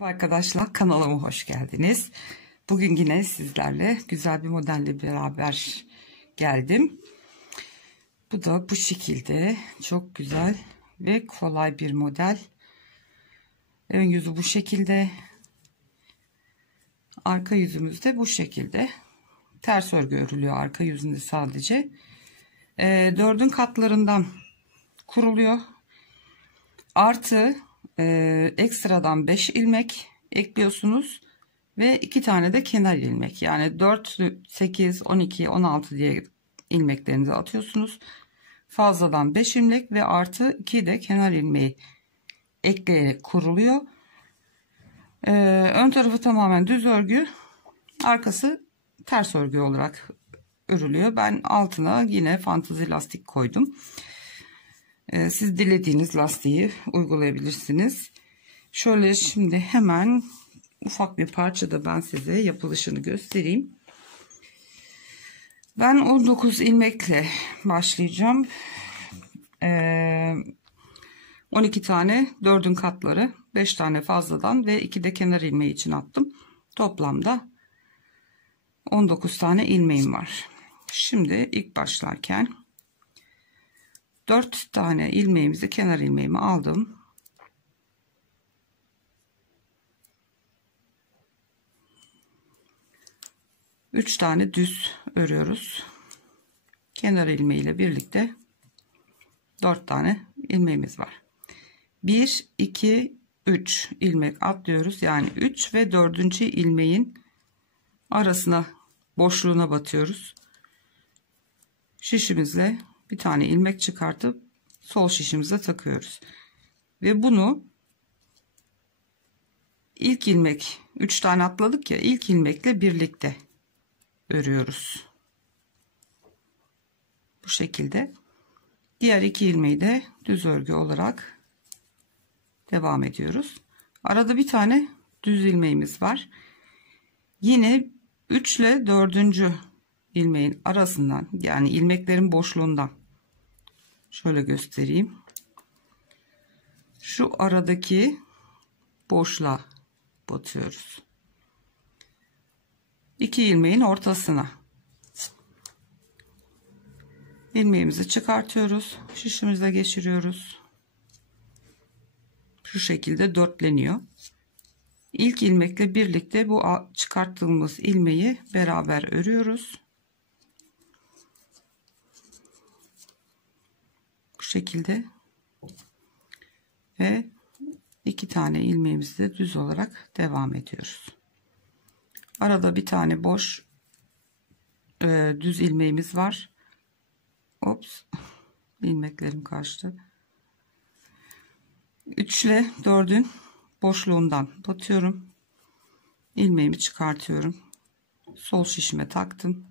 Merhaba arkadaşlar, kanalıma hoş geldiniz. Bugün yine sizlerle güzel bir modelle beraber geldim. Bu da bu şekilde çok güzel ve kolay bir model. Ön yüzü bu şekilde. Arka yüzümüz de bu şekilde. Ters örgü örülüyor arka yüzünde sadece. 4'ün katlarından kuruluyor. Artı ekstradan 5 ilmek ekliyorsunuz ve 2 tane de kenar ilmek, yani 4, 8, 12, 16 diye ilmeklerinizi atıyorsunuz. Fazladan 5 ilmek ve artı 2 de kenar ilmeği ekleyerek kuruluyor. Ön tarafı tamamen düz örgü, arkası ters örgü olarak örülüyor. Ben altına yine fantezi lastik koydum. Siz dilediğiniz lastiği uygulayabilirsiniz. Şöyle şimdi hemen ufak bir parçada ben size yapılışını göstereyim. Ben 19 ilmekle başlayacağım. 12 tane 4'ün katları, 5 tane fazladan ve 2 de kenar ilmeği için attım. Toplamda 19 tane ilmeğim var. Şimdi ilk başlarken 4 tane ilmeğimizi, kenar ilmeğimi aldım. Üç tane düz örüyoruz. Kenar ilmeği ile birlikte 4 tane ilmeğimiz var. 1, 2, 3 ilmek atlıyoruz. Yani 3 ve 4. ilmeğin arasına, boşluğuna batıyoruz. Şişimizle bir tane ilmek çıkartıp sol şişimize takıyoruz. Ve bunu ilk ilmek, 3 tane atladık ya, ilk ilmekle birlikte örüyoruz. Bu şekilde. Diğer 2 ilmeği de düz örgü olarak devam ediyoruz. Arada bir tane düz ilmeğimiz var. Yine 3 ile 4. ilmeğin arasından, yani ilmeklerin boşluğundan şöyle göstereyim. Şu aradaki boşluğa batıyoruz. 2 ilmeğin ortasına ilmeğimizi çıkartıyoruz. Şişimize geçiriyoruz. Şu şekilde dörtleniyor. İlk ilmekle birlikte bu çıkarttığımız ilmeği beraber örüyoruz. Bu şekilde. Ve 2 tane ilmeğimizi de düz olarak devam ediyoruz. Arada bir tane boş düz ilmeğimiz var. Ops, ilmeklerim kaçtı. 3 ile 4'ün boşluğundan batıyorum. İlmeğimi çıkartıyorum. Sol şişime taktım.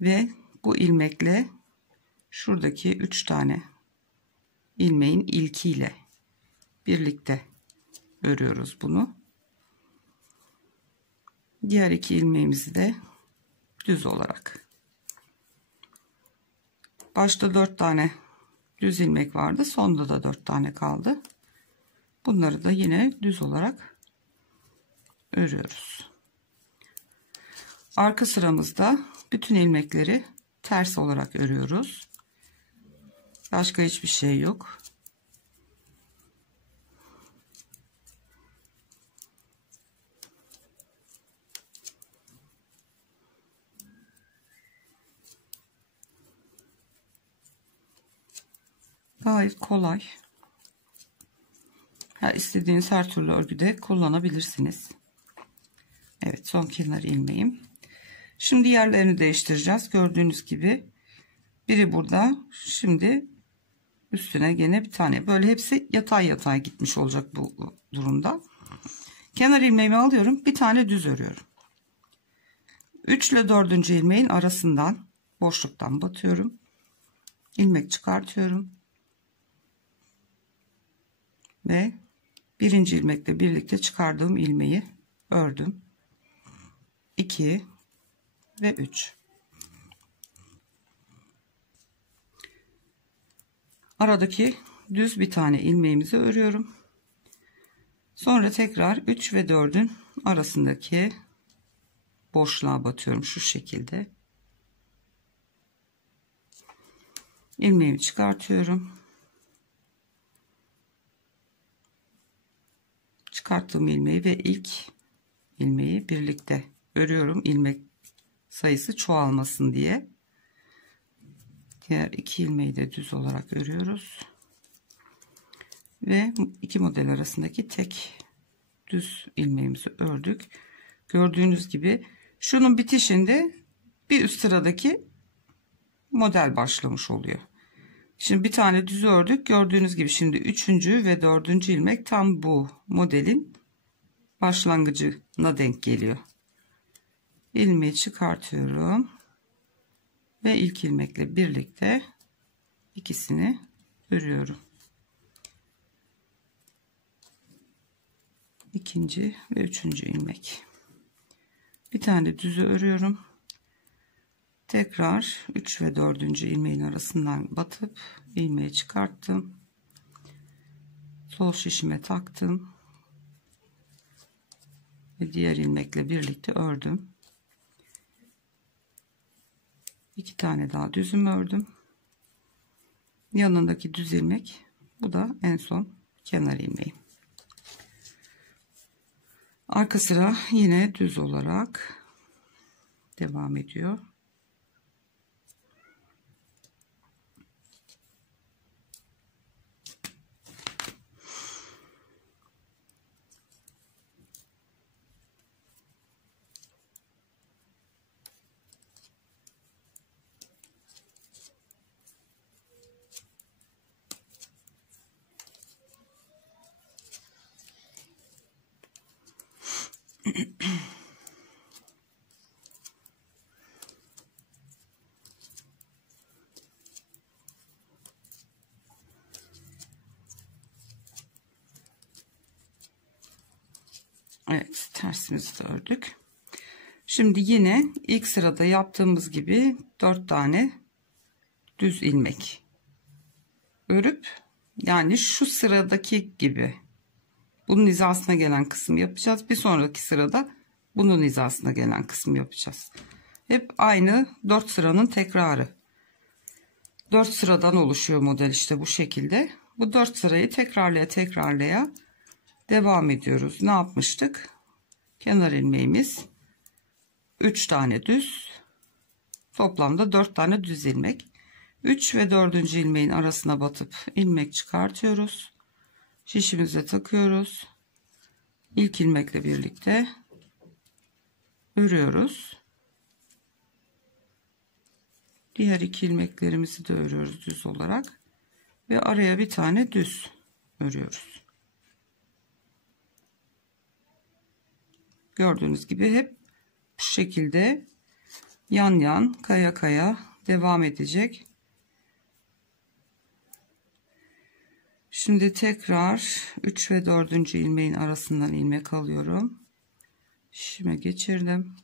Ve bu ilmekle şuradaki 3 tane ilmeğin ilkiyle birlikte örüyoruz bunu. Diğer 2 ilmeğimizi de düz olarak. Başta 4 tane düz ilmek vardı. Sonda da 4 tane kaldı. Bunları da yine düz olarak örüyoruz. Arka sıramızda bütün ilmekleri ters olarak örüyoruz. Başka hiçbir şey yok. Gayet kolay. İstediğiniz her türlü örgüde kullanabilirsiniz. Evet, son kenar ilmeğim. Şimdi yerlerini değiştireceğiz. Gördüğünüz gibi biri burada. Şimdi üstüne gene bir tane. Böyle hepsi yatay yatay gitmiş olacak bu durumda. Kenar ilmeğimi alıyorum. Bir tane düz örüyorum. 3 ile 4. ilmeğin arasından, boşluktan batıyorum. İlmek çıkartıyorum. Ve birinci ilmekle birlikte çıkardığım ilmeği ördüm. 2 ve 3. Aradaki düz bir tane ilmeğimizi örüyorum. Sonra tekrar 3 ve 4'ün arasındaki boşluğa batıyorum şu şekilde. İlmeğimi çıkartıyorum. Çıkarttığım ilmeği ve ilk ilmeği birlikte örüyorum. İlmek sayısı çoğalmasın diye. Diğer iki ilmeği de düz olarak örüyoruz. Ve iki model arasındaki tek düz ilmeğimizi ördük. Gördüğünüz gibi şunun bitişinde bir üst sıradaki model başlamış oluyor. Şimdi bir tane düz ördük. Gördüğünüz gibi şimdi 3. ve 4. ilmek tam bu modelin başlangıcına denk geliyor. İlmeği çıkartıyorum ve ilk ilmekle birlikte ikisini örüyorum. İkinci ve 3. ilmek. Bir tane düzü örüyorum. Tekrar 3 ve 4. ilmeğin arasından batıp ilmeği çıkarttım. Sol şişime taktım. Ve diğer ilmekle birlikte ördüm. 2 tane daha düzüm ördüm. Yanındaki düz ilmek, bu da en son kenar ilmeğim. Arka sıra yine düz olarak devam ediyor. Evet, tersimizi de ördük. Şimdi yine ilk sırada yaptığımız gibi 4 tane düz ilmek örüp, yani şu sıradaki gibi bunun hizasına gelen kısım yapacağız. Bir sonraki sırada bunun hizasına gelen kısmı yapacağız. Hep aynı 4 sıranın tekrarı. 4 sıradan oluşuyor model, işte bu şekilde. Bu 4 sırayı tekrarlaya devam ediyoruz. Ne yapmıştık? Kenar ilmeğimiz 3 tane düz, toplamda 4 tane düz ilmek. 3 ve 4. ilmeğin arasına batıp ilmek çıkartıyoruz. Şişimize takıyoruz. İlk ilmekle birlikte örüyoruz. Diğer iki ilmeklerimizi de örüyoruz düz olarak ve araya bir tane düz örüyoruz. Gördüğünüz gibi hep bu şekilde yan yan, kaya kaya devam edecek. Şimdi tekrar 3 ve 4. ilmeğin arasından ilmek alıyorum. Şişime geçirdim.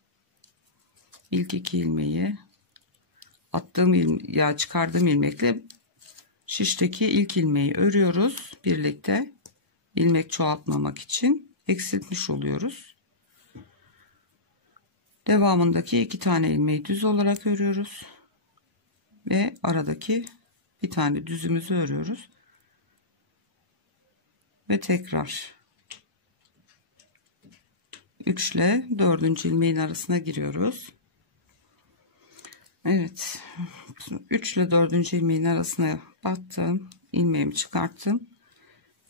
İlk iki ilmeği çıkardığım ilmekle şişteki ilk ilmeği örüyoruz birlikte. İlmek çoğaltmamak için eksiltmiş oluyoruz. Devamındaki 2 tane ilmeği düz olarak örüyoruz ve aradaki bir tane düzümüzü örüyoruz ve tekrar 3 ile 4. ilmeğin arasına giriyoruz. Evet, 3 ile 4. ilmeğin arasına battım, ilmeğimi çıkarttım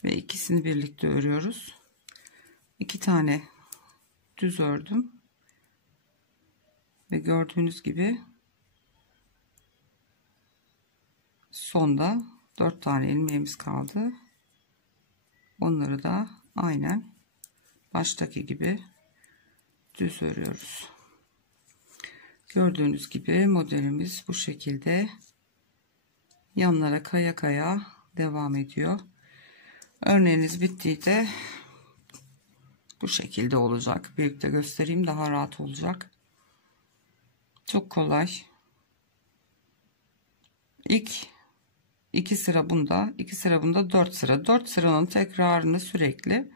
ve ikisini birlikte örüyoruz. 2 tane düz ördüm ve gördüğünüz gibi sonda 4 tane ilmeğimiz kaldı. Onları da aynen baştaki gibi düz örüyoruz. Gördüğünüz gibi modelimiz bu şekilde yanlara kaya kaya devam ediyor. Örneğiniz bittiğinde bu şekilde olacak. Birlikte göstereyim, daha rahat olacak. Çok kolay. İlk 2 sıra bunda, 2 sıra bunda, 4 sıra. 4 sıranın tekrarını sürekli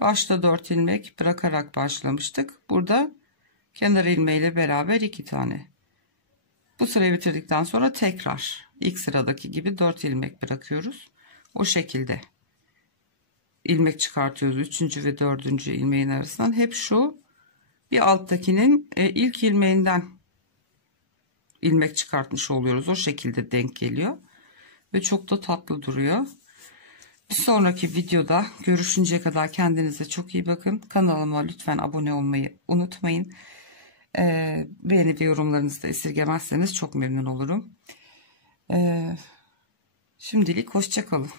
Başta 4 ilmek bırakarak başlamıştık. Burada kenar ilmeğiyle beraber 2 tane. Bu sırayı bitirdikten sonra tekrar ilk sıradaki gibi 4 ilmek bırakıyoruz. O şekilde ilmek çıkartıyoruz. 3. ve 4. ilmeğin arasından. Hep şu bir alttakinin ilk ilmeğinden ilmek çıkartmış oluyoruz. O şekilde denk geliyor. Ve çok da tatlı duruyor. Bir sonraki videoda görüşünceye kadar kendinize çok iyi bakın. Kanalıma lütfen abone olmayı unutmayın. Beğeni ve yorumlarınızı da esirgemezseniz çok memnun olurum. Şimdilik hoşça kalın.